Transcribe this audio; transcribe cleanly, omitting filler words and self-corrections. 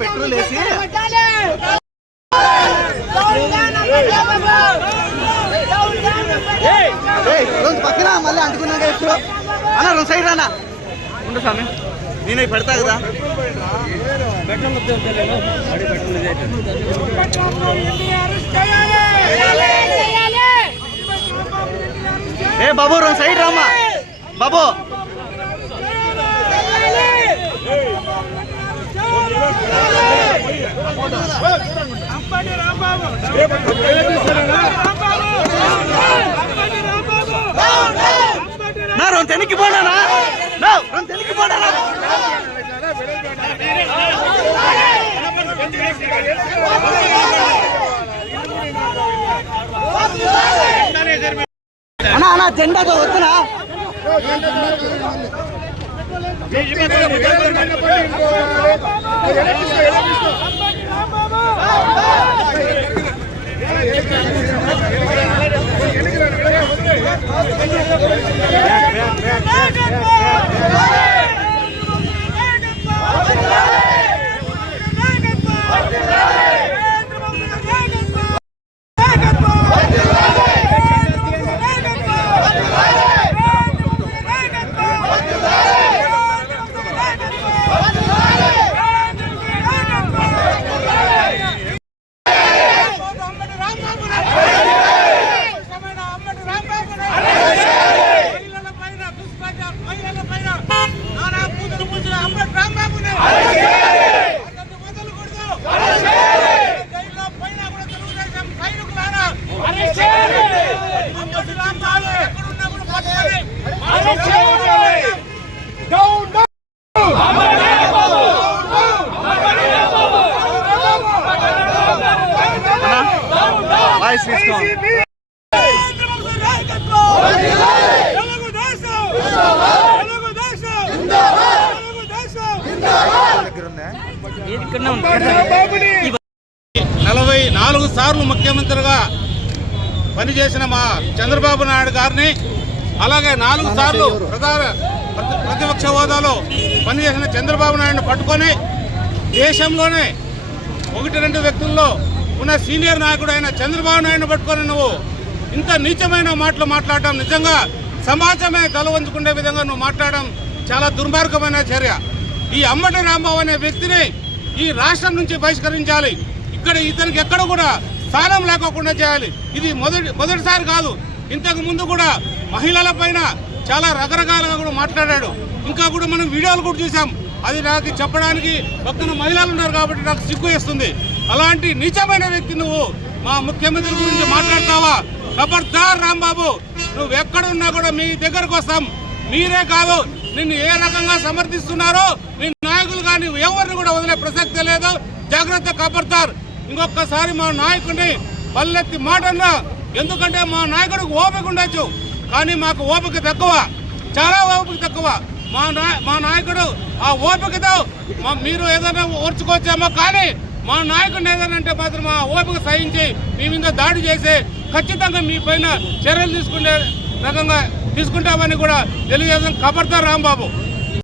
Petrol వేసి పక్కన మళ్ళీ అంటుకున్నాక ఎప్పుడు అన్న రెండు సైడ్ రానా ఉండు స్వామి నేను పెడతా కదా ఏ బాబు రెండు సైడ్ రామా బాబు నా రెండు తెనికి పోనానా రెండు తెనికి పోనానా అన్నా అన్నా జెండాతో వస్తున్నా నాలుగు సార్లు ముఖ్యమంత్రిగా పనిచేసిన మా చంద్రబాబు నాయుడు గారిని అలాగే 4 సార్లు ప్రతిపక్ష హోదాలో పనిచేసిన చంద్రబాబు నాయుడుని పట్టుకొని దేశంలోనే 1-2 వ్యక్తుల్లో ఉన్న సీనియర్ నాయకుడు అయిన చంద్రబాబు నాయుడుని పట్టుకొని నువ్వు ఇంత నీచమైన మాటలు మాట్లాడడం నిజంగా సమాజమే తలవంచుకునే విధంగా నువ్వు మాట్లాడడం చాలా దుర్మార్గమైన చర్య. ఈ అంబటి రాంబాబు అనే వ్యక్తిని ఈ రాష్ట్రం నుంచి బహిష్కరించాలి. ఇక్కడ ఇతనికి ఎక్కడ కూడా స్థానం లేకోకుండా చేయాలి. ఇది మొదటిసారి కాదు, ఇంతకు ముందు కూడా మహిళల పైన చాలా రకరకాలుగా కూడా మాట్లాడాడు. ఇంకా కూడా మనం వీడియోలు కూడా చూసాం. అది నాకు చెప్పడానికి పక్కన మహిళలు ఉన్నారు కాబట్టి నాకు సిగ్గు వేస్తుంది. అలాంటి నీచమైన వ్యక్తి నువ్వు మా ముఖ్యమంత్రి గురించి మాట్లాడతావా? ఖబర్దార్ రాంబాబు, నువ్వు ఎక్కడున్నా కూడా మీ దగ్గరకు వస్తాం. మీరే కాదు, నిన్ను ఏ రకంగా సమర్థిస్తున్నారో నీ నాయకులు కానీ ఎవరిని కూడా వదిలే ప్రసక్తే లేదు. జాగ్రత్త, ఖబర్దార్. ఇంకొకసారి మా నాయకుడిని పల్లెత్తి మాటన్నా, ఎందుకంటే మా నాయకుడికి ఓపిక ఉండొచ్చు కానీ మాకు ఓపిక తక్కువ, చాలా ఓపిక తక్కువ. మా నాయకుడు ఆ ఓపికతో మీరు ఏదైనా ఓర్చుకోవచ్చేమో కానీ మా నాయకుడిని ఏదైనా అంటే మాత్రం ఆ ఓపిక సహించి మీ మీద దాడి చేసి ఖచ్చితంగా మీ పైన చర్యలు తీసుకునే రకంగా తీసుకుంటామని కూడా తెలియజేస్తాం. ఖబర్దార్ రాంబాబు.